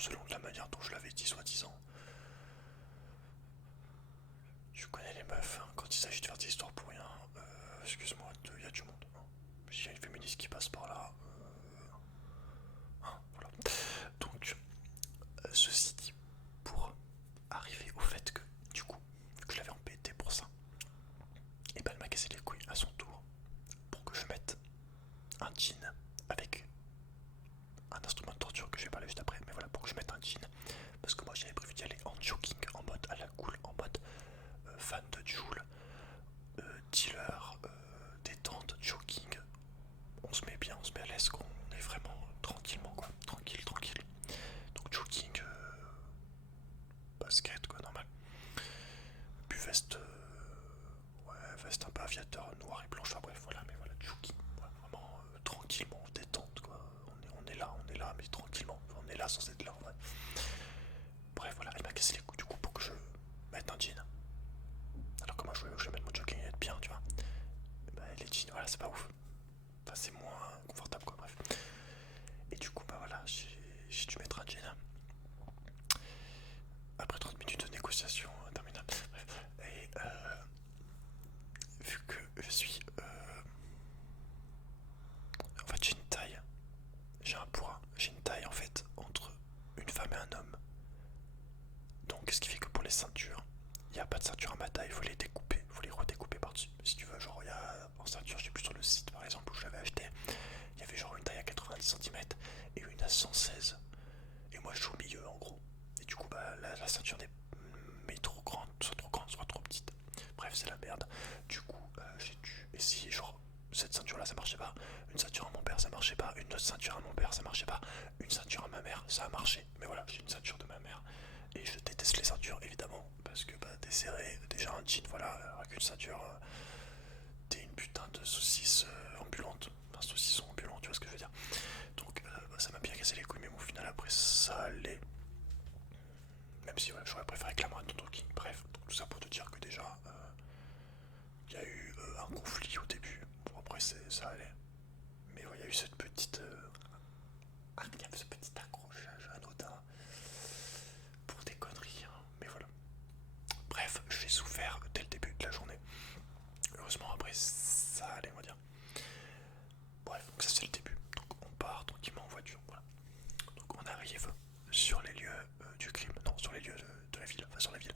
selon la manière dont je l'avais dit, soi-disant. Je connais les meufs, hein, quand il s'agit de faire des histoires pour rien. Excuse-moi, il y a du monde. Hein. S'il y a une féministe qui passe par là, hein, voilà. Donc, ceci dit, pour arriver au fait que, du coup, vu que je l'avais embêté pour ça, et ben elle m'a cassé les couilles à son tour pour que je mette un jean avec un instrument de torture que je vais parler juste après, mais voilà, pour que je mette un jean, parce que moi j'avais prévu d'y aller en jogging, en mode à la cool, en mode fan de Joule, dealer, détente, jogging, on se met bien, on se met à l'aise, qu'on est vraiment tranquillement quoi, tranquille, tranquille. Donc jogging, basket quoi, normal. Puis veste, ouais, veste un peu aviateur noir et blanche, enfin bref, voilà, mais voilà, jogging, voilà, vraiment tranquillement, détente quoi. On est là, mais tranquillement, on est là sans être là en vrai. Bref, voilà, elle m'a cassé les couilles du coup pour que je mette un jean. Alors que moi je vais mettre mon jogging et être bien, tu vois. Bah, les jeans, voilà, c'est pas ouf. Enfin, c'est moins confortable quoi, bref. Et du coup, bah voilà, j'ai dû mettre un jean. Après 30 minutes de négociation interminable. Bref. Et vu que je suis. En fait, j'ai une taille. J'ai un poids. J'ai une taille en fait entre une femme et un homme. Donc, ce qui fait que pour les ceintures, il n'y a pas de ceinture à ma taille. Il faut les découper. Il faut les redécouper par-dessus. Si tu veux, genre, il y a en ceinture, je sais plus sur le site par exemple où je l'avais acheté. Il y avait genre une taille à 90 cm et une à 116. Et moi, je suis au milieu en gros. Et du coup, bah, la ceinture n'est mais trop grande, soit trop petite. Bref, c'est la merde. Du coup, j'ai dû essayer, genre, cette ceinture là ça marchait pas, une ceinture à mon père ça marchait pas, une autre ceinture à mon père ça marchait pas, une ceinture à ma mère ça a marché. Mais voilà, j'ai une ceinture de ma mère. Et je déteste les ceintures évidemment, parce que bah, t'es serré, déjà un jean, voilà, avec une ceinture, t'es une putain de saucisse ambulante, un saucisson ambulant, tu vois ce que je veux dire. Donc bah, ça m'a bien cassé les couilles, mais au final après ça allait. Même si ouais, j'aurais préféré que la main de King. Bref, donc, tout ça pour te dire que déjà, il y a eu un conflit au début. Bon, après, ça allait. Mais ouais, il y a eu cette petite. Il y avait ce petit accrochage anodin pour des conneries. Hein. Mais voilà. Bref, j'ai souffert dès le début de la journée. Heureusement, après, ça allait, on va dire. Bref, donc ça c'est le début. Donc on part tranquillement en voiture. Voilà. Donc on arrive sur les lieux du crime. Non, sur les lieux de la ville. Enfin, sur la ville.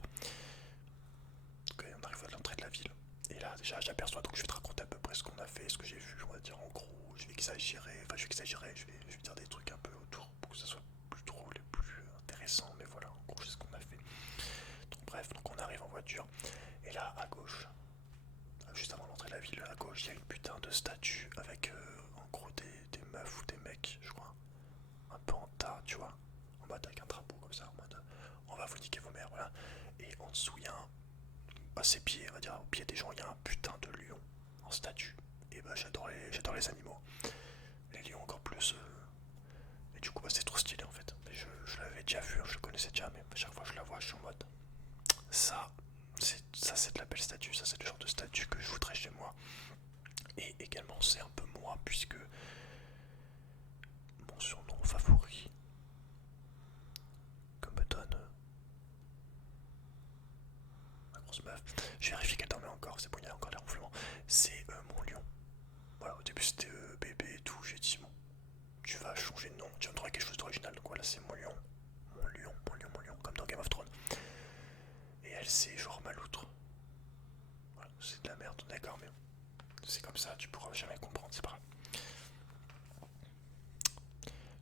Donc on arrive à l'entrée de la ville. Et là, déjà, j'aperçois, donc je vais te raconter à peu près ce qu'on a fait, ce que j'ai vu, on va dire en gros. Je vais exagérer, enfin, je vais dire des trucs un peu autour pour que ça soit plus drôle et plus intéressant. Mais voilà, en gros, c'est ce qu'on a fait. Donc, bref, donc on arrive en voiture. Et là, à gauche, juste avant l'entrée de la ville, à gauche, il y a une putain de statue avec en gros des meufs ou des mecs, je crois, un peu en tas, tu vois, en mode avec un drapeau comme ça, en mode on va vous niquer vos mères, voilà. Et en dessous, il y a à ses pieds, on va dire, au pied des gens, il y a un putain de lion en statue. Et bah j'adore les animaux. Les lions encore plus. Et du coup, bah, c'est trop stylé en fait. Et je l'avais déjà vu, hein, je le connaissais déjà, mais à chaque fois que je la vois, je suis en mode ça, c'est de la belle statue, ça c'est le genre de statue que je voudrais chez moi. Et également, c'est un peu moi, puisque mon surnom favori, comme me donne ma grosse meuf, je vérifie qu'elle dormait encore, c'est bon, il y a encore des ronflements, c'est mon lion. Voilà, au début c'était bébé et tout, j'ai dit bon, tu vas changer de nom, tu vas me trouver quelque chose d'original, donc voilà, c'est mon lion, mon lion, mon lion, mon lion, comme dans Game of Thrones. Et elle c'est genre Maloutre. Voilà, c'est de la merde, d'accord, mais c'est comme ça, tu pourras jamais comprendre, c'est pas grave.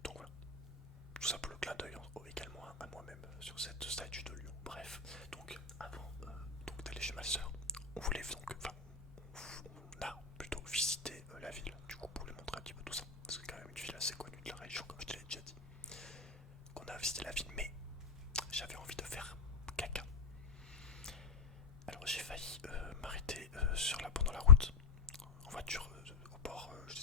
Donc voilà, tout ça pour le clin d'œil également à moi-même sur cette statue de lion. Bref, donc avant donc d'aller chez ma soeur, on voulait donc, enfin, on a plutôt visité la ville, du coup pour lui montrer un petit peu tout ça. Parce que c'est quand même une ville assez connue de la région, comme je te l'ai déjà dit. Qu'on a visité la ville, mais j'avais envie de faire caca. Alors j'ai failli m'arrêter pendant la route, en voiture, au bord, j'étais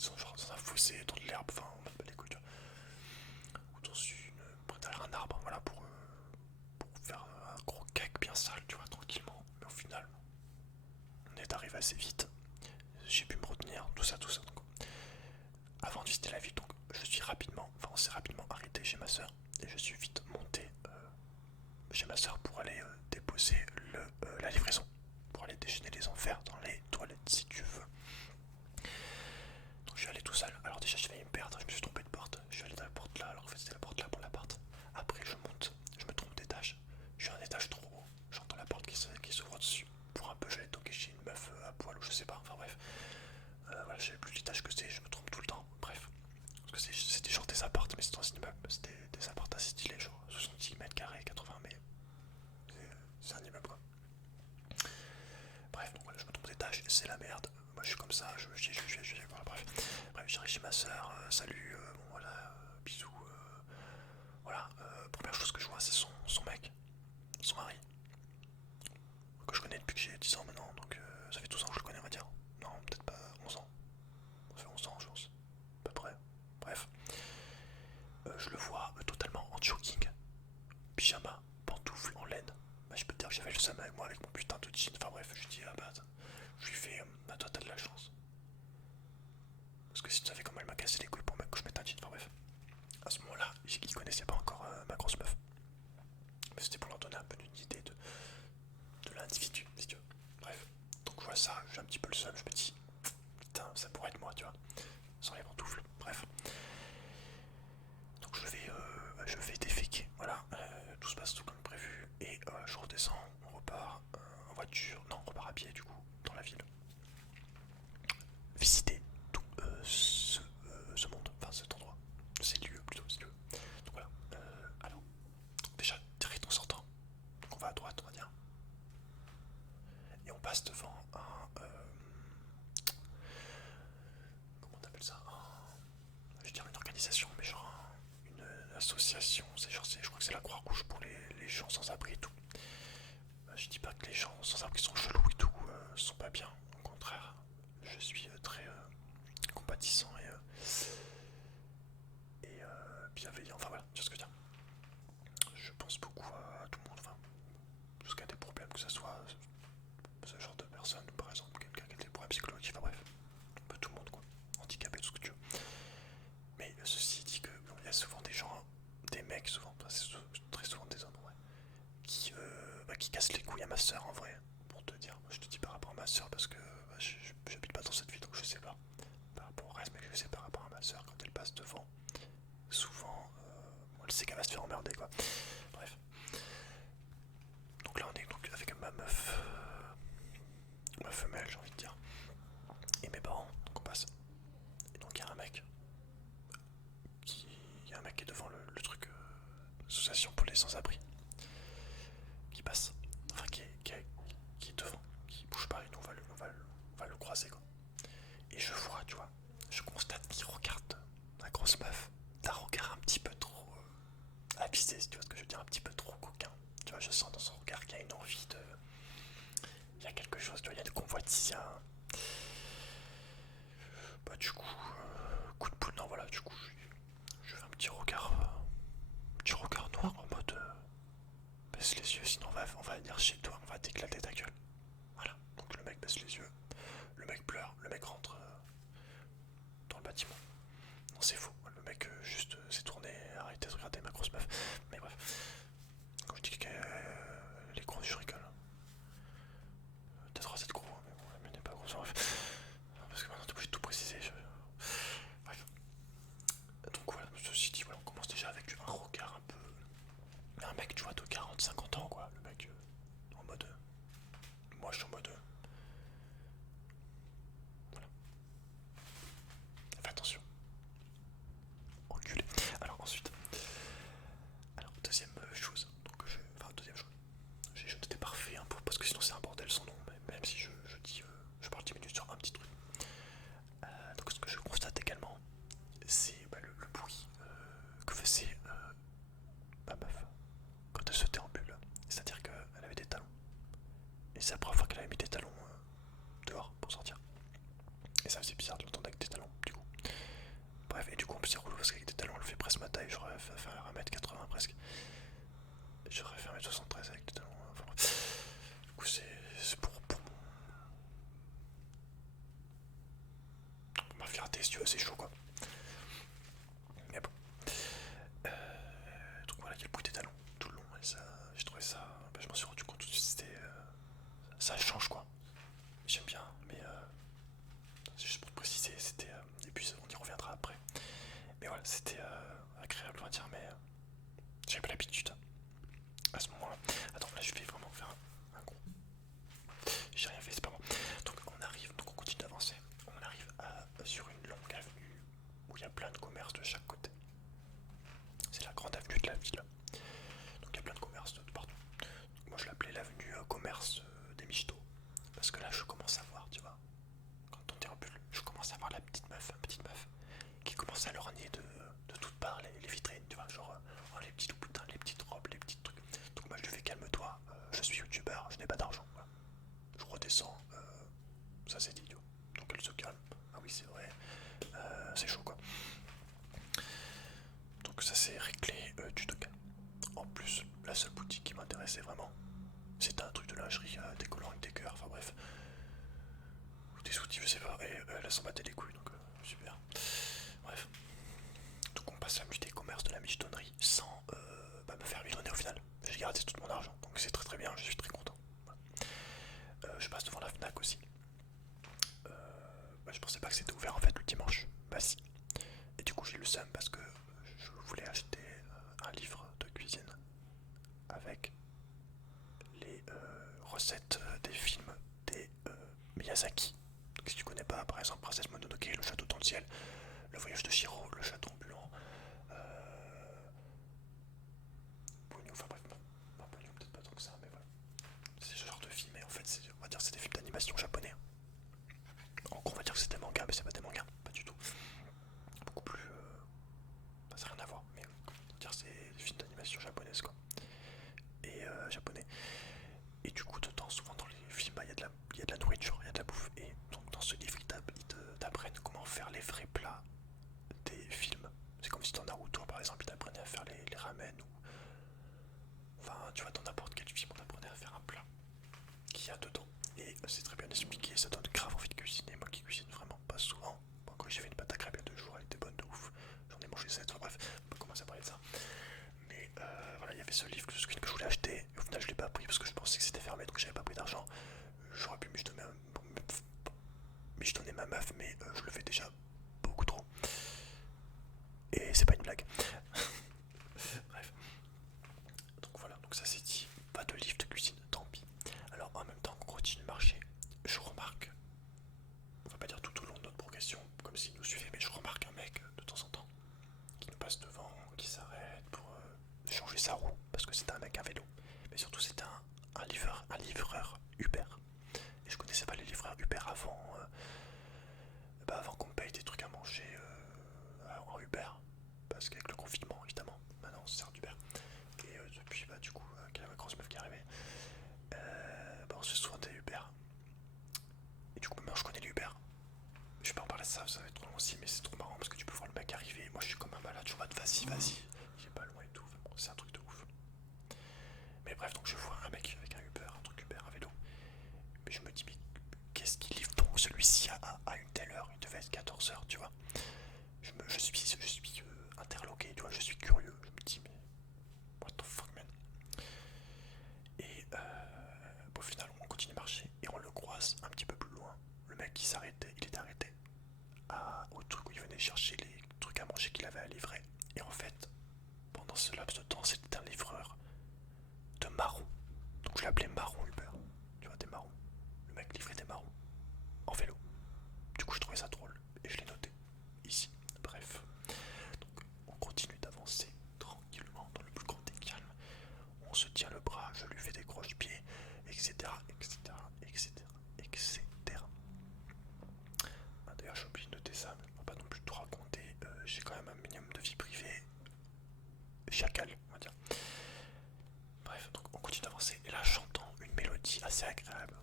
c'était des appartements assez stylés, genre 70 mètres carrés, 80, mais c'est un immeuble quoi. Bref, donc voilà, je me trompe d'étage, c'est la merde. Moi je suis comme ça, voilà, bref. Bref, j'arrive chez ma soeur, salut, bon voilà, bisous. Voilà, première chose que je vois, c'est son mec, son mari, que je connais depuis que j'ai 10 ans maintenant, donc ça fait 12 ans que je le connais, on va dire. Non, peut-être pas 11 ans, ça fait 11 ans, je pense, à peu près. Bref, je le vois totalement en jogging, pyjama, pantoufles en laine. Bah, je peux te dire que j'avais le seum avec moi avec mon putain de jean. Enfin bref, je dis ah bah je lui fais bah toi t'as de la chance. Parce que si tu savais comment elle m'a cassé les couilles pour que je mette un jean, enfin bref. À ce moment-là, il connaissait pas encore ma grosse meuf. Mais c'était pour leur donner un peu une idée de l'individu, si tu veux. Bref. Donc je vois ça, j'ai un petit peu le seum, je me dis putain ça pourrait être moi, tu vois. Sans les pantoufles, bref. Donc je vais déféquer, voilà, tout se passe tout comme prévu, et je redescends, on repart en voiture, non on repart à pied du coup, dans la ville, visiter tout ce monde, enfin cet endroit, ces lieux plutôt, ces lieux. Donc voilà, alors, déjà direct en sortant, donc on va à droite on va dire, et on passe devant un, comment on appelle ça, je vais dire une organisation, mais genre une association, c'est genre, je crois que c'est la Croix-Rouge pour les gens sans abri et tout. Je dis pas que les gens sans abri sont chelous et tout, sont pas bien, au contraire, je suis très compatissant et bienveillant, enfin voilà, tu vois ce que je veux dire. Je pense beaucoup à tout le monde, enfin, tout ce qui a des problèmes, que ce soit ce genre de personne, ou par exemple quelqu'un qui a des problèmes psychologiques, enfin bref, un peu tout le monde quoi, handicapé, tout ce que tu veux. Mais ceci dit que bon, il y a souvent des gens, des mecs souvent, enfin, c'est très souvent des hommes ouais, qui cassent les couilles à ma soeur en vrai. Pour te dire, moi, je te dis par rapport à ma soeur parce que j'habite pas dans cette ville donc je sais pas par rapport au reste, mais je sais par rapport à ma soeur quand elle passe devant. Souvent, elle sait qu'elle va se faire emmerder quoi. Bref. Donc là on est donc avec ma femelle j'ai envie de dire, et mes parents, donc on passe. Et donc il y a un mec qui est devant le truc, association pour les sans-abri, qui passe, enfin qui est devant, qui bouge pas et nous on va le croiser quoi. Et je vois, tu vois, je constate qu'il regarde la grosse meuf d'un regard un petit peu trop avisé, si tu vois ce que je veux dire, un petit peu trop coquin. Tu vois, je sens dans son regard qu'il y a une envie de. Il y a quelque chose, tu vois, il y a de convoitise, il y a. Bah, du coup, coup de poule, non, voilà, du coup, je fais un petit regard noir en mode. Donc ça c'est réglé du Total. En plus, la seule boutique qui m'intéressait vraiment, c'était un truc de lingerie, des collants avec des cœurs, enfin bref. Ou des outils, je sais pas, et elle s'en battait les couilles, donc super. Bref. Donc on passe à l'unité commerce de la michetonnerie sans me faire millionnaire au final. J'ai gardé tout mon argent, donc c'est très très bien, je suis très content. Voilà. Je passe devant la Fnac aussi. Je pensais pas que c'était ouvert en fait le dimanche. Bah si. Et du coup j'ai eu le seum parce que je voulais acheter un livre de cuisine avec les recettes des films des Miyazaki. Donc si tu connais pas, par exemple Princesse Mononoke, Le Château dans le ciel, Le Voyage de Shiro, Le Château ambulant, Ponyo, enfin bref, pas Ponyo, peut-être pas tant que ça, mais voilà. C'est ce genre de film, et en fait, on va dire que c'est des films d'animation japonais. En gros, on va dire que c'est des mangas, mais c'est pas des mangas, pas du tout. Beaucoup plus. Ça n'a rien à voir, mais on va dire que c'est des films d'animation japonaise, quoi. Et japonais. Et du coup, dedans, souvent dans les films, il y a de la nourriture, il y a de la bouffe. Et donc, dans ce livre, ils t'apprennent comment faire les vrais plats des films. C'est comme si dans Naruto, par exemple, ils t'apprenaient à faire les ramen ou. Enfin, tu vois, dans n'importe quel film, on apprenait à faire un plat qu'il y a dedans. Et c'est très bien expliqué, ça donne grave envie de cuisiner. Moi qui cuisine vraiment pas souvent. Bon, quand j'ai fait une pâte à crêpes il y a 2 jours, elle était bonne de ouf. J'en ai mangé 7, enfin bref, on peut commencer à parler de ça. Mais voilà, il y avait ce livre que je voulais acheter. Et au final, je l'ai pas pris parce que je pensais que c'était fermé, donc j'avais pas pris d'argent. J'aurais pu michetonner ma meuf, mais je le fais déjà beaucoup trop. Et c'est pas une blague. Bref. Donc voilà, donc ça c'est dit. Pas de livre de cuisine, tant pis. Alors en même temps qu'on continue de marcher, je remarque, on va pas dire tout au long de notre progression, comme s'il nous suivait, mais je remarque un mec de temps en temps qui nous passe devant, qui s'arrête pour changer sa roue, parce que c'était un mec à vélo. Mais surtout c'était un livreur Uber. Et je connaissais pas les livreurs Uber avant qu'on me paye des trucs à manger en Uber. Parce qu'avec le confinement, évidemment, maintenant on se sert d'Uber. Et depuis, du coup, qu'il y a ma grosse meuf qui est arrivée, on se fait souvent des Uber. Et du coup, maintenant je connais les Uber. Je vais pas en parler de ça, ça va être trop long aussi, mais c'est trop marrant parce que tu peux voir le mec arriver. Moi je suis comme un malade, je suis en mode vas-y, il est pas loin et tout. Enfin, bon, c'est un truc de ouf. Mais bref, donc je vois un mec avec un Uber, un truc Uber à vélo. Mais je me dis, mais qu'est-ce qu'il livre donc celui-ci à une telle heure? Il devait être 14 heures, tu vois. Je suis interloqué, tu vois, je suis curieux. Je me dis, mais what the fuck, man. Et au final, on continue de marcher et on le croise un petit peu plus loin. Le mec qui s'arrêtait, il était arrêté au truc où il venait chercher les trucs à manger qu'il avait à livrer. Et en fait, pendant ce laps de temps, c'était un livreur de marrons. Donc je l'appelais marron Uber. Tu vois, des marrons. Le mec livrait des marrons en vélo. Du coup, je trouvais ça drôle et je l'ai noté ici. Bref. Donc, on continue d'avancer tranquillement dans le plus grand des calmes. On se tient le bras, je lui fais des croche-pieds, etc. etc. etc. etc. D'ailleurs, j'ai oublié de noter ça, mais on va pas non plus tout raconter. J'ai quand même un minimum de vie privée. Chacal, on va dire. Bref, donc on continue d'avancer. Et là, j'entends une mélodie assez agréable,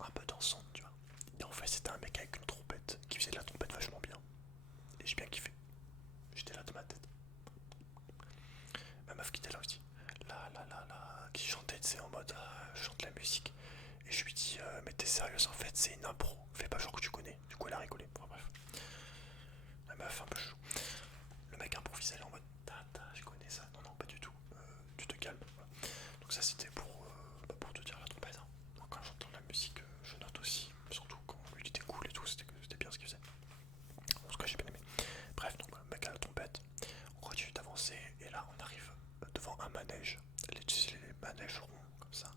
un peu dansante, tu vois. Et en fait, c'était un mec avec une trompette qui faisait de la trompette vachement bien. Et j'ai bien kiffé. J'étais là de ma tête. Ma meuf qui était là aussi. Là, qui chantait, tu sais, en mode chante la musique. Et je lui dis, mais t'es sérieuse en fait, c'est une impro. Fais pas genre que tu connais. Du coup, elle a rigolé. Enfin, bref. La meuf un peu chou. Le mec improvisait en mode, tata, je connais ça. Non, pas du tout. Tu te calmes. Voilà. Donc, ça, c'était pour te dire la trompette. Hein. Donc, quand j'entends la musique, je note aussi. Surtout quand lui il était cool et tout, c'était bien ce qu'il faisait. En tout cas, j'ai bien aimé. Bref, donc, le mec à la trompette. On continue d'avancer. Et là, on arrive devant un manège. Les manèges ronds, comme ça.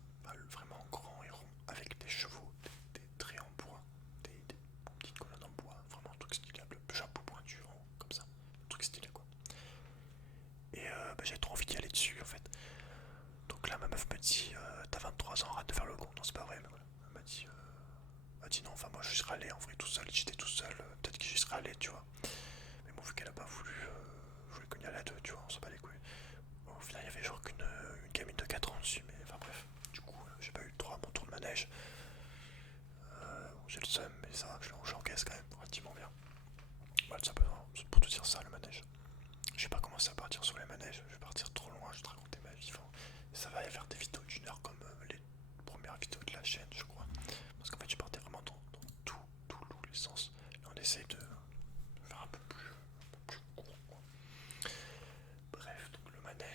Vraiment grand et rond. Avec des chevaux, des traits en bois. Des petites colonnes en bois. Vraiment un truc stylé. Le chapeau pointu, comme ça. Un truc stylé, quoi. Et j'ai trop envie d'y aller dessus, en fait. Donc là, ma meuf me dit t'as 23 ans, arrête de faire le con. Non, c'est pas vrai, mais voilà. Elle m'a dit non, enfin, moi je serais allé en vrai tout seul. J'étais tout seul, peut-être que j'y serais allé, tu vois. Mais bon, vu qu'elle a pas voulu, je voulais qu'on y allait à deux, tu vois, on s'en bat les couilles. Bon, au final, il y avait genre qu'une une gamine de 4 ans dessus, mais enfin bref. Du coup, j'ai pas eu le droit à mon tour de manège. J'ai le seum, mais ça, j'encaisse quand même relativement bien. Voilà, ça peut, pour te dire ça, le manège. J'ai pas commencé à partir sur les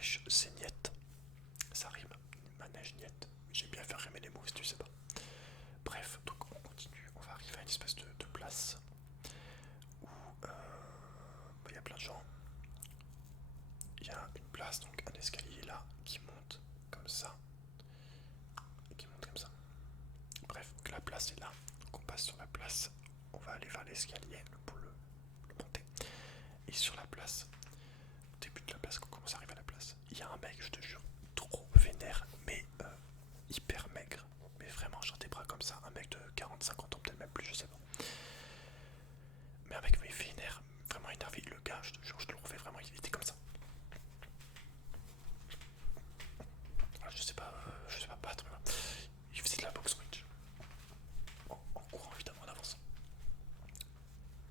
manège c'est Niette. Ça rime, manège Niette. J'aime bien faire rimer les mots si tu sais pas. Bref, donc on continue, on va arriver à une espèce de place où il y a plein de gens. Il y a une place, donc un escalier là qui monte comme ça. Et qui monte comme ça. Bref, donc la place est là. Donc on passe sur la place, on va aller vers l'escalier pour le monter. Et sur la place, au début de la place, quand on commence à arriver à la place, il y a un mec, je te jure, trop vénère, mais hyper maigre. Mais vraiment, genre des bras comme ça, un mec de 40-50 ans, peut-être même plus, je sais pas. Mais un mec il fait vénère, vraiment énervé. Le gars, je te jure, je le refais vraiment, il était comme ça. Je sais pas battre, mais voilà. Il faisait de la boxe switch. En courant évidemment en avançant.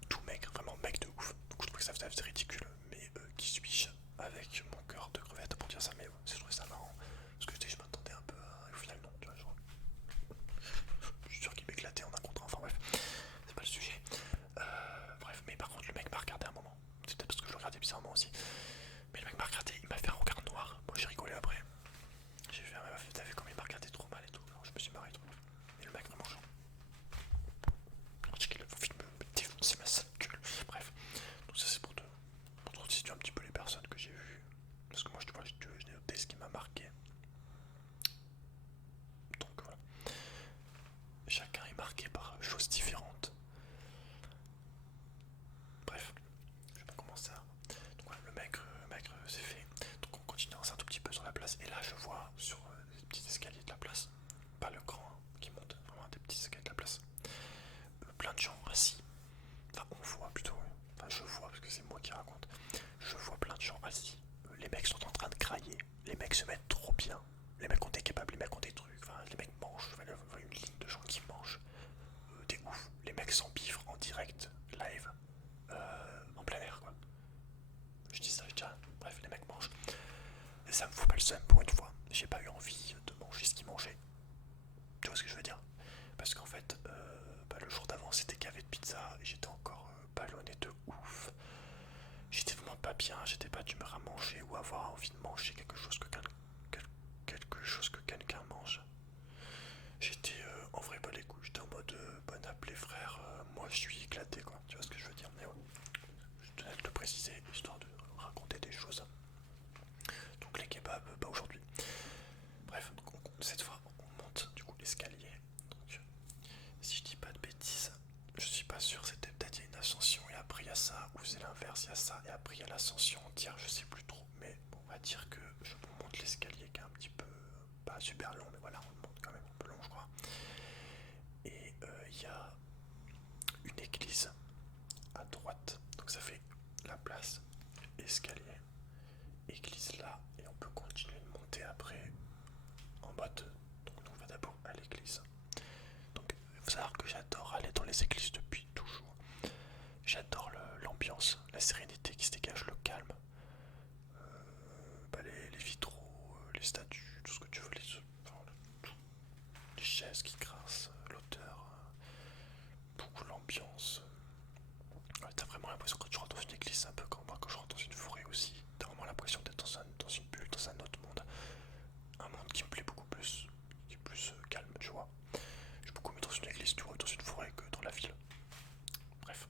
Tout mec, vraiment mec de ouf. Donc je trouvais que ça faisait ridicule. Mais qui suis-je avec mon cœur de crevette pour dire ça? Mais je trouvais ça marrant. Parce que je m'attendais un peu à... Au final non, tu vois, genre... Je suis sûr qu'il m'éclatait en un contre un. Enfin bref, c'est pas le sujet. Bref, mais par contre le mec m'a regardé un moment. C'est peut-être parce que je le regardais bizarrement aussi. Mais le mec m'a regardé, il m'a fait un regard noir. Moi j'ai rigolé après. J'ai fait un meuf, t'as vu comme il m'a regardé trop mal et tout. Alors, je me suis marré trop. Et le mec vraiment genre. On dirait qu'il a envie de me défoncer ma sale gueule. Bref, donc ça c'est pour te situer un petit peu les personnes que j'ai vues. Parce que moi je te vois, je n'ai noté ce qui m'a marqué. Donc voilà. Chacun est marqué par choses différentes. Bref, je vais pas commencer à... Donc voilà, le mec c'est fait. Donc on continue un tout petit peu sur la place. Et là je vois sur les petits escaliers de la place, pas le grand hein, qui monte, vraiment des petits escaliers de la place, plein de gens assis. Enfin on voit plutôt, enfin je vois parce que c'est moi qui raconte. Je vois plein de gens assis. Les mecs sont en train de crailler. Les mecs se mettent trop bien. Les mecs ont des kebabs, les mecs ont des trucs. Enfin les mecs mangent. Enfin, il y a une ligne de gens qui mangent. Des ouf. Les mecs s'empiffrent en direct, live, en plein air quoi. Je dis ça, je dis rien. Bref, les mecs mangent. Et ça me fout pas le seum pour une fois. J'ai pas eu envie de manger ce qu'ils mangeaient. Tu vois ce que je veux dire? Parce qu'en fait, le jour d'avant c'était gavé de pizza et j'étais encore ballonné de ouf. J'étais vraiment pas bien, j'étais pas d'humeur à manger ou avoir envie de manger quelque chose que quelqu'un mange. J'étais en vrai pas les couilles, j'étais en mode bon app les frères, moi je suis éclaté quoi, tu vois ce que je veux dire. Mais ouais, je tenais à te le préciser, histoire de raconter des choses. Donc les kebabs, pas aujourd'hui. Bref, donc cette fois on monte du coup l'escalier. Donc si je dis pas de bêtises, je suis pas sûr, c'était peut-être il y a une ascension et après il y a ça, ou c'est l'inverse, il y a ça et après il y a l'ascension entière, je sais plus trop. Mais bon, on va dire que je monte l'escalier qui est un petit peu, pas super long, mais voilà, on le monte quand même un peu long je crois. Et il y a une église à droite, donc ça fait la place, escalier, église là, et on peut continuer de monter après en mode. Donc on va d'abord à l'église. Donc il faut savoir que j'adore aller dans les églises depuis toujours. J'adore l'ambiance, la sérénité qui se dégage, le calme, les vitraux, les statues, tout ce que tu veux, les chaises qui grincent, l'odeur, beaucoup l'ambiance. Ouais, t'as vraiment l'impression quand tu rentres dans une église, c'est un peu comme moi quand je rentre dans une forêt aussi. T'as vraiment l'impression d'être dans une bulle, dans un autre monde. Un monde qui me plaît beaucoup plus, qui est plus calme, tu vois. Je suis beaucoup mieux dans une église, tu vois, dans une forêt que dans la ville. Bref.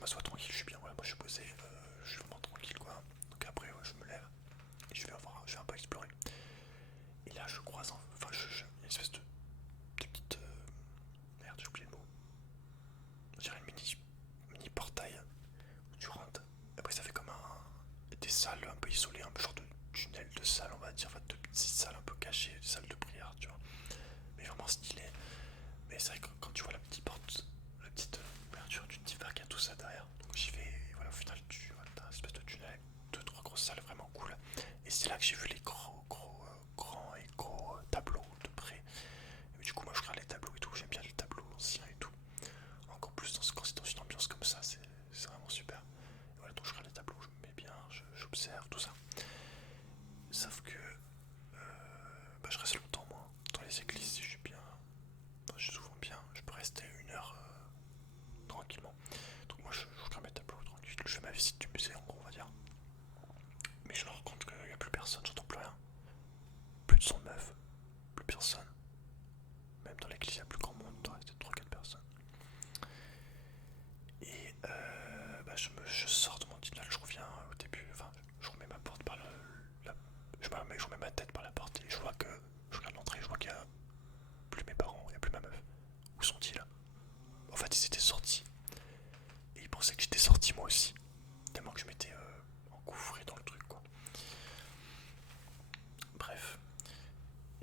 m'assois tranquille, je suis bien, voilà, moi je suis posé, je suis vraiment tranquille quoi. Donc après ouais, je me lève et je vais un peu explorer. Et là je croise, une espèce de petite... merde, j'ai oublié le mot. Je dirais une mini portail où tu rentres. Après ça fait comme des salles un peu isolées, un peu genre de tunnel de salles on va dire, enfin de petites salles un peu cachées, des salles de prière, tu vois. Mais vraiment stylé. Mais c'est vrai que quand tu vois la petite porte, la petite ouverture, tu te dis qu'il y a tout ça derrière. Donc j'y vais, et voilà, au final tu vois, t'as une espèce de tunnel avec deux, trois grosses salles vraiment cool. Et c'est là que j'ai vu les grands et gros tableaux de près. Et du coup moi je regarde les tableaux et tout, j'aime bien les tableaux anciens et tout. Encore plus quand c'est dans une ambiance comme ça, c'est vraiment super. Et voilà, donc je regarde les tableaux, je me mets bien, j'observe tout ça. Sauf que je reste longtemps moi. Dans les églises, si je suis bien, enfin, je suis souvent bien, je peux rester 1 heure tranquillement. Donc moi je regarde mes tableaux tranquille, je fais ma visite du musée en gros on va dire. Mais je me rends compte qu'il n'y a plus personne, j'entends plus rien. Plus de son de meuf, plus personne. Même dans l'église il y a plus grand monde, il doit rester 3-4 personnes. Et je sors de mon tunnel, je reviens au début, enfin je remets ma porte par je remets ma tête par la porte et je vois que je regarde l'entrée, je vois qu'il n'y a plus mes parents, il n'y a plus ma meuf. Où sont-ils? En fait ils étaient sortis. Et ils pensaient que j'étais sorti moi aussi. Tellement que je m'étais engouffré dans le truc quoi. Bref.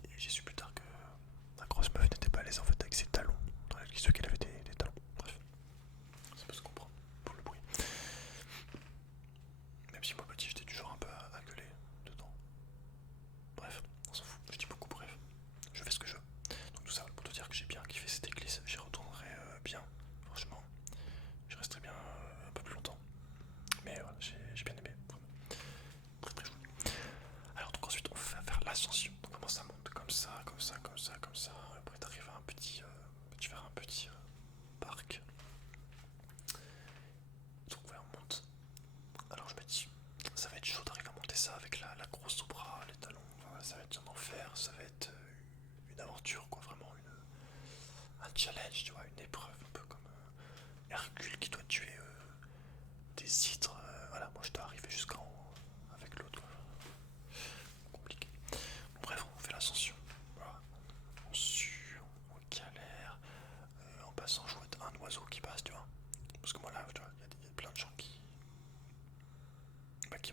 Et j'ai su plus tard que la grosse meuf n'était pas à l'aise en fait avec ses talons. Dans l'église qu'elle avait des talons. Bref. Ça peut se comprendre pour le bruit. Même si moi petit j'étais du genre un peu à gueuler dedans. Bref, on s'en fout, je dis beaucoup bref. Je fais ce que je veux. Donc tout ça pour te dire que j'ai bien kiffé cette église, j'y retournerai bien, franchement. Je resterai bien un peu plus longtemps. Mais voilà, j'ai bien aimé, vraiment. Très très joli. Alors donc ensuite on va faire l'ascension. Donc comment ça monte comme ça, comme ça, comme ça, comme ça. Après t'arrives à un petit, tu vers un petit parc. Donc ouais on monte. Alors je me dis, ça va être chaud d'arriver à monter ça avec la grosse au bras, les talons. Enfin, ça va être un enfer, ça va être une aventure quoi, vraiment un challenge, tu vois, une épreuve un peu comme Hercule qui doit tuer des hydres. Voilà, moi je dois arriver jusqu'en haut avec l'autre. Compliqué. Bon, bref, on fait l'ascension. Voilà. On sue, on galère. En passant, je vois un oiseau qui passe, tu vois. Parce que moi là, tu vois, il y a plein de gens qui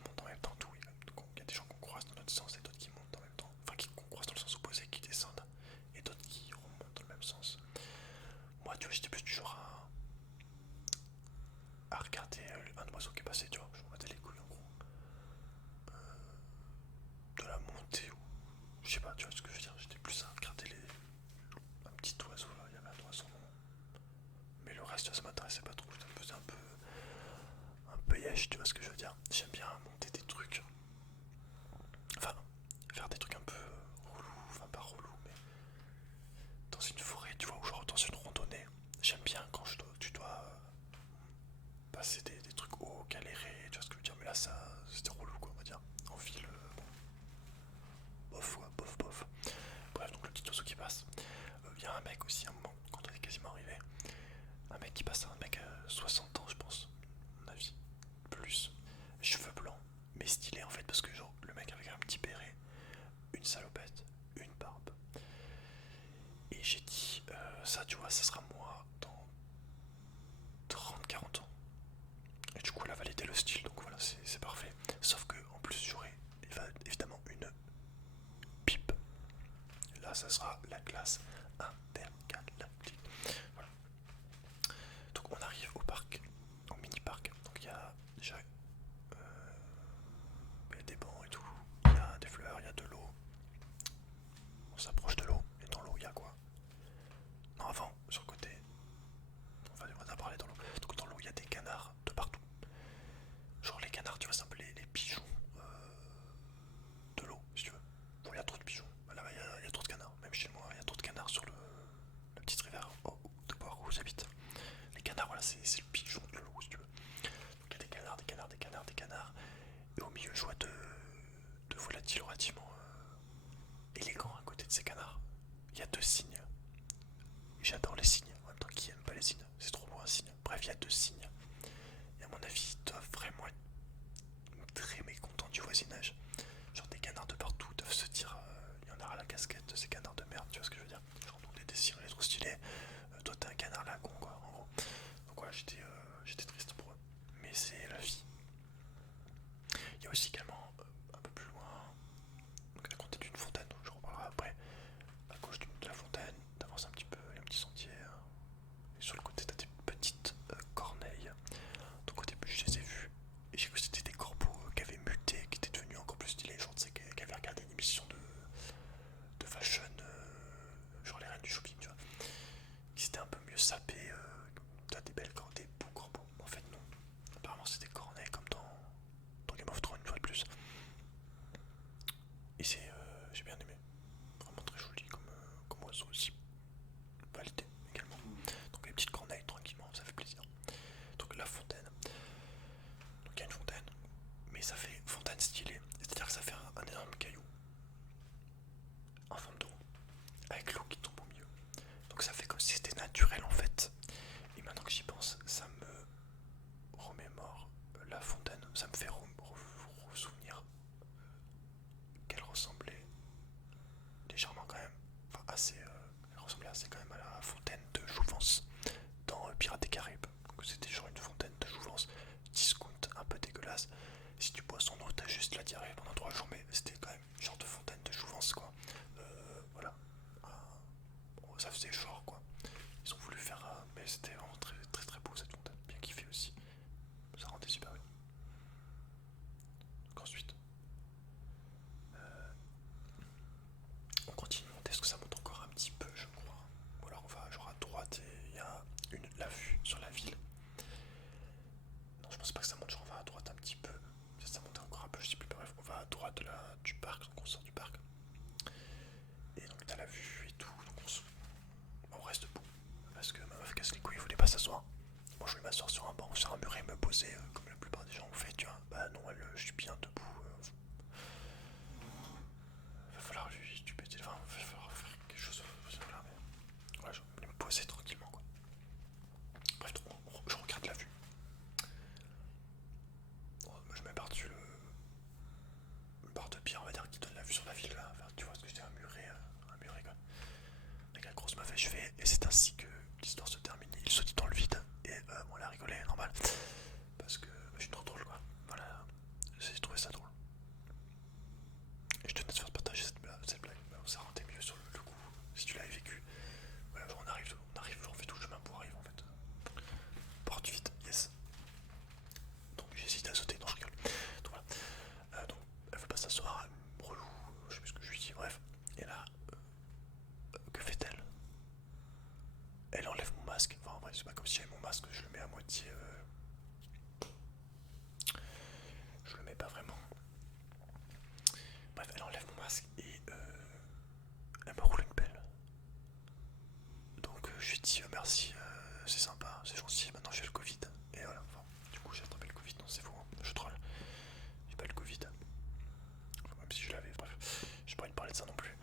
montent en même temps, tout. Il y a des gens qu'on croise dans notre sens et d'autres qui montent en même temps. Enfin, qu'on croise dans le sens opposé, qui descendent. Et d'autres qui remontent dans le même sens. Moi, tu vois, j'étais plus du genre à regarder un oiseau qui est passé, tu vois. Je me battais les couilles en gros. De la montée ou. Je sais pas, tu vois ce que je veux dire. J'étais plus à regarder un petit oiseau là, il y avait un oiseau. Mais le reste, ça m'intéressait pas trop. Ça me faisait un peu yesh, tu vois ce que je veux dire. J'aime bien monter des trucs. Enfin, faire des trucs un peu relous. Enfin, pas relous, mais dans une forêt, tu vois, ou genre dans une randonnée. J'aime bien quand tu dois passer des trucs hauts, galérer, tu vois ce que je veux dire. Mais là, c'était relou, quoi, on va dire. En ville, bof, quoi, bof, bof. Bref, donc le petit oiseau qui passe. Il y a un mec aussi, à un moment, quand on est quasiment arrivé. Un mec qui passe, un mec à 60 ans, je pense, à mon avis. Plus. Cheveux blancs, mais stylé en fait, parce que genre, le mec avec un petit béret, une salopette, une barbe. Et j'ai dit, ça, tu vois, ça sera moi dans 30-40 ans. Et du coup, elle a validé le style, donc voilà, c'est parfait. Sauf que, en plus, j'aurai évidemment une pipe. Là, ça sera la classe intergalactique. Voilà. Donc, on arrive au parc, au mini-parc. Donc, il y a déjà des bancs et tout. Il y a des fleurs, il y a de l'eau. On s'approche de l'eau. Et dans l'eau, il y a quoi? Non, avant, sur le côté. On va parler dans l'eau. Donc, dans l'eau, il y a des canards de partout. Genre, les canards, tu vois, c'est un peu les pigeons de l'eau, si tu veux. Bon, il y a trop de pigeons. Là-bas, il y a trop de canards. Même chez moi, il y a trop de canards sur la petite rivière de bois où j'habite. Les canards, voilà, c'est le pigeon de l'eau, si tu veux. Donc, il y a des canards, des canards, des canards, des canards. Et au milieu, je vois deux volatiles relativement élégants à côté de ces canards. Il y a deux cygnes. J'adore les cygnes. En même temps, qui aime pas les cygnes? C'est trop beau un cygne. Bref, il y a deux cygnes. aussi également, un peu plus loin, donc à côté d'une fontaine, donc je reparlerai après. À gauche de la fontaine, t'avances un petit peu, il y a un petit sentier. Et sur le côté, t'as des petites corneilles. Donc au début, je les ai vues. Et j'ai cru que c'était des corbeaux qui avaient muté, qui étaient devenus encore plus stylés. Genre, tu sais, qui avaient regardé une émission de fashion, genre les reines du shopping, tu vois. Qui s'étaient un peu mieux sapés. T'as des belles corneilles, des beaux corbeaux. En fait, non. Apparemment, c'est des corneilles comme dans Game of Thrones, une fois de plus. Et j'ai bien aimé. Vraiment très joli comme oiseau aussi. Validé également. Donc les petites corneilles tranquillement, ça fait plaisir. Donc la fontaine. Donc il y a une fontaine, mais ça fait fontaine stylée. C'est-à-dire que ça fait un énorme caillou en forme de rond, avec l'eau qui tombe au milieu. Donc ça fait comme si c'était naturel en fait. Et maintenant que j'y pense, ça me remémore la fontaine. Ça me fait souvenir qu'elle ressemblait légèrement quand même, enfin assez, elle ressemblait assez quand même à la fontaine de Jouvence dans Pirates des Caraïbes. Donc c'était genre une fontaine de Jouvence, discount, un peu dégueulasse. Si tu bois son eau, t'as juste la diarrhée pendant 3 jours, mais c'était quand même une genre de fontaine de Jouvence quoi. Voilà. Bon, ça faisait genre quoi. Ils ont voulu faire mais c'était vraiment très très très beau cette fontaine, bien kiffé aussi. Ça rendait super bien. Donc ensuite, on continue, est-ce que ça monte encore un petit peu je crois. Ou alors on va genre à droite et il y a la vue sur la ville. Non, je pense pas que ça monte, genre on va à droite un petit peu. Ça monte encore un peu, je sais plus, bref, on va à droite là, du parc, donc on sort du parc. Et donc t'as la vue et tout, donc on reste debout. Parce que ma meuf casse les couilles, il voulait pas s'asseoir. Moi je voulais m'asseoir sur un banc, sur un muret, me poser comme la plupart des gens ont fait, tu vois. Bah non, je suis bien debout. Va falloir lui du péter, enfin, va falloir faire quelque chose. Voilà, mais voilà, je voulais me poser tranquillement quoi. Bref, donc, je regarde la vue. Bon, moi, je mets par-dessus le bar de pierre, on va dire, qui donne la vue sur la ville là. Enfin, tu vois ce que je dis, un muret quoi. Avec la grosse mauvaise cheveux, et c'est ainsi que l'histoire se termine. Il se dit dans le vide, et bon, on a rigolé, normal. Parce que je suis trop drôle quoi. Voilà, j'ai trouvé ça drôle. Et je tenais à te faire partager cette blague. Ça rendait mieux sur le coup, si tu l'avais vécu. Voilà, genre on fait tout le chemin pour arriver en fait. Porte du vide, yes. Donc j'hésite à sauter, non je rigole. Donc voilà. Donc elle veut pas s'asseoir, relou, je sais plus ce que je lui dis, bref. Et là, que fait-elle? Elle enlève mon masque. Enfin en vrai c'est pas comme si j'avais mon masque, je le mets à moitié. Je le mets pas vraiment. Bref, elle enlève mon masque et elle me roule une pelle. Donc je lui dis merci, c'est sympa, c'est gentil, maintenant j'ai le Covid. Et voilà, enfin, du coup j'ai attrapé le Covid, non c'est faux, hein. Je troll. J'ai pas le Covid. Enfin, même si je l'avais, bref, j'ai pas envie de parler de ça non plus.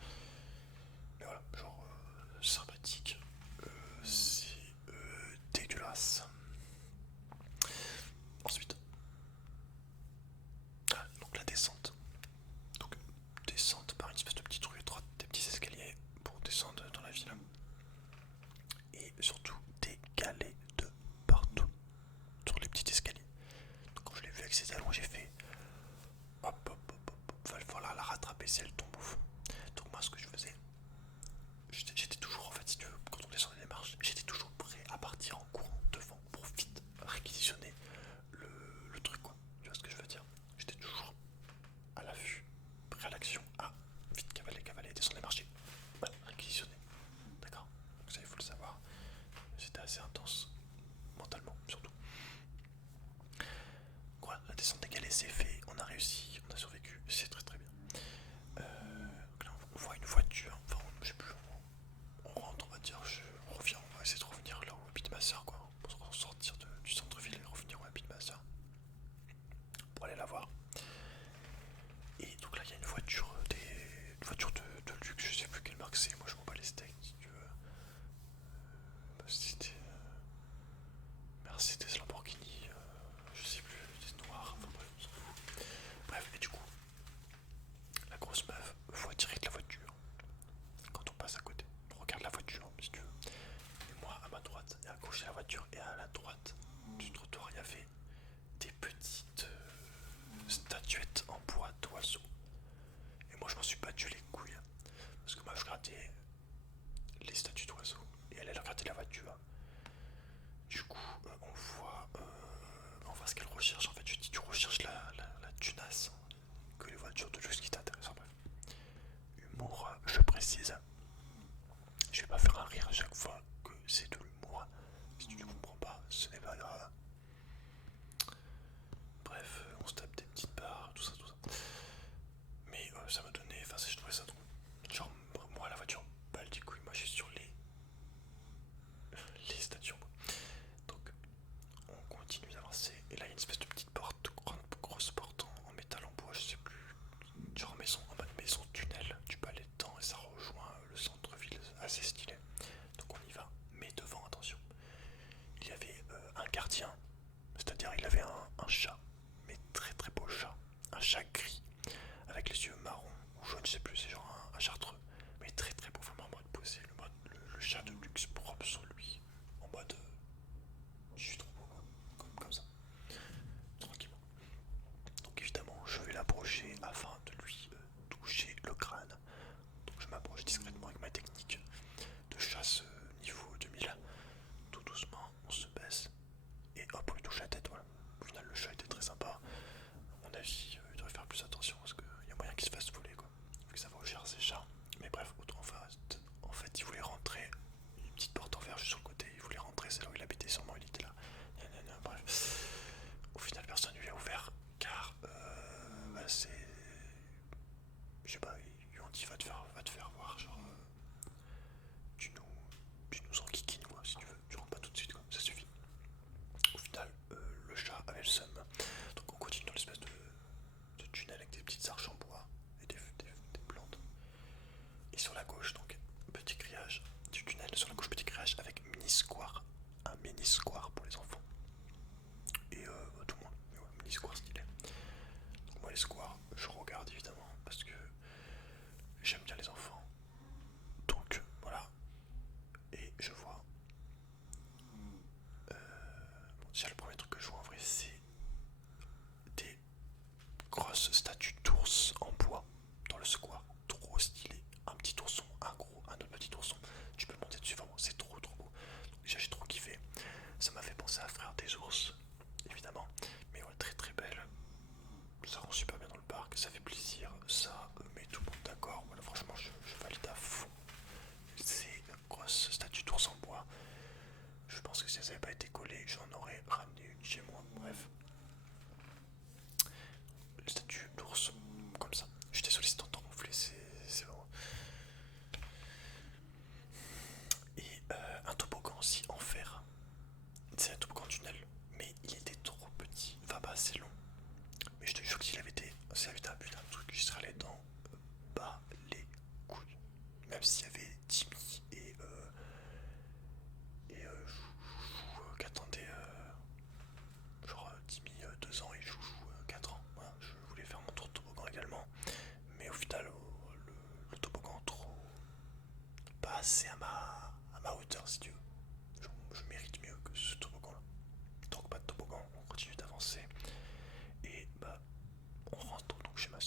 Mais voilà, genre sympathique, c'est dégueulasse. Ensuite, donc la descente. Donc descente par une espèce de petite rue étroite, des petits escaliers pour descendre dans la ville. Et surtout des galets de partout sur les petits escaliers. Donc quand je l'ai vu avec ses talons, j'ai fait hop hop hop hop, va falloir la rattraper si elle tombe au fond. Donc moi ce que je faisais, j'étais toujours en fait, si tu veux, quand on descendait les marches, j'étais toujours prêt à partir en courant devant pour vite réquisitionner le truc quoi. Tu vois ce que je veux dire? J'étais toujours à l'affût, prêt à l'action, vite cavaler, descendre les marchés, réquisitionner. D'accord? Donc ça il faut le savoir. C'était assez intense, mentalement surtout. Voilà, la descente des galets c'est fait, on a réussi, on a survécu, c'est très très bien. Donc là on voit une voiture, enfin je sais plus, on rentre on va dire, on revient, on va essayer de revenir là où habite ma soeur quoi, pour sortir du centre-ville et revenir où habite ma soeur, pour aller la voir. Et donc là il y a une voiture, une voiture de luxe, je sais plus quelle marque c'est, moi je m'en bats les steaks si tu veux. C'était Mercedes, Lamborghini, je sais plus, c'est noir, enfin bref, on s'en fout. Bref, et du coup,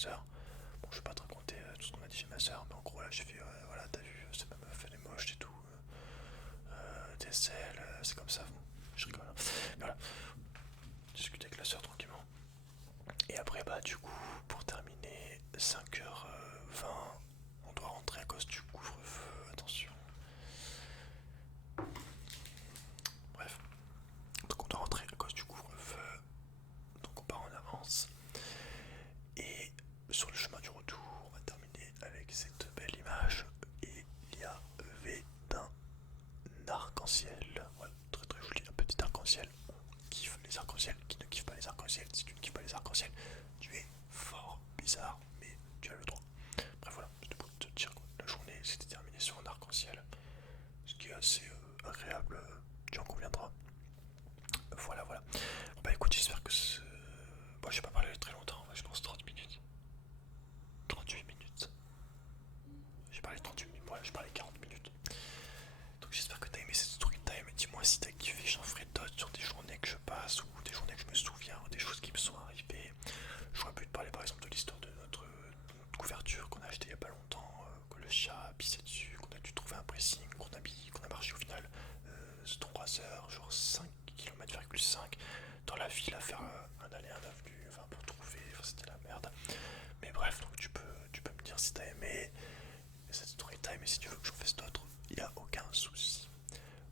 soeur. Bon, je vais pas te raconter tout ce qu'on a dit chez ma soeur, mais en gros, là, j'ai fait, voilà, t'as vu, cette meuf, elle est moche et tout. DSL, c'est comme ça, bon, je rigole. Hein. Voilà, discuter avec la soeur tranquillement. Et après, bah, du coup, pour terminer, 5h20, on doit rentrer à cause du couvre-feu, attention. Bref, donc on doit rentrer à cause du couvre-feu, donc on part en avance. Et sur le chemin du retour, on va terminer avec cette belle image. Et il y avait d'un arc-en-ciel, ouais, très très joli, un petit arc-en-ciel. On kiffe les arcs-en-ciel, qui ne kiffe pas les arcs-en-ciel? Si tu ne kiffes pas les arcs-en-ciel, tu es fort bizarre, mais tu as le droit. Bref voilà, c'était pour te dire quoi. La journée s'était terminée sur un arc-en-ciel, ce qui est assez agréable, tu en conviendras. Voilà, voilà. Bon, bah écoute, j'espère que ce... Bon, je vais pas parler très longtemps, je pense 30 minutes. 38 minutes. J'ai parlé 38 minutes, ouais, j'ai parlé 40 minutes. Donc j'espère que t'as aimé cette story time. Dis-moi si t'as kiffé, j'en ferai d'autres sur des journées que je passe ou des journées que je me souviens, des choses qui me sont arrivées. J'aurais pu te parler par exemple de l'histoire de notre couverture qu'on a acheté il y a pas longtemps, que le chat a pissé dessus, qu'on a dû trouver un pressing, qu'on a marché au final 3 heures, genre 5 km,5 dans la ville à faire un aller, un avenue, enfin pour trouver, enfin, c'était la merde. Mais bref, donc tu peux me dire si t'as aimé cette story time et si tu veux que j'en fasse d'autres, il n'y a aucun souci.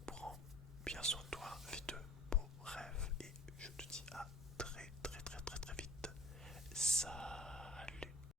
Prends bien soin de toi, fais de beaux rêves et je te dis à très très très très très vite. Salut.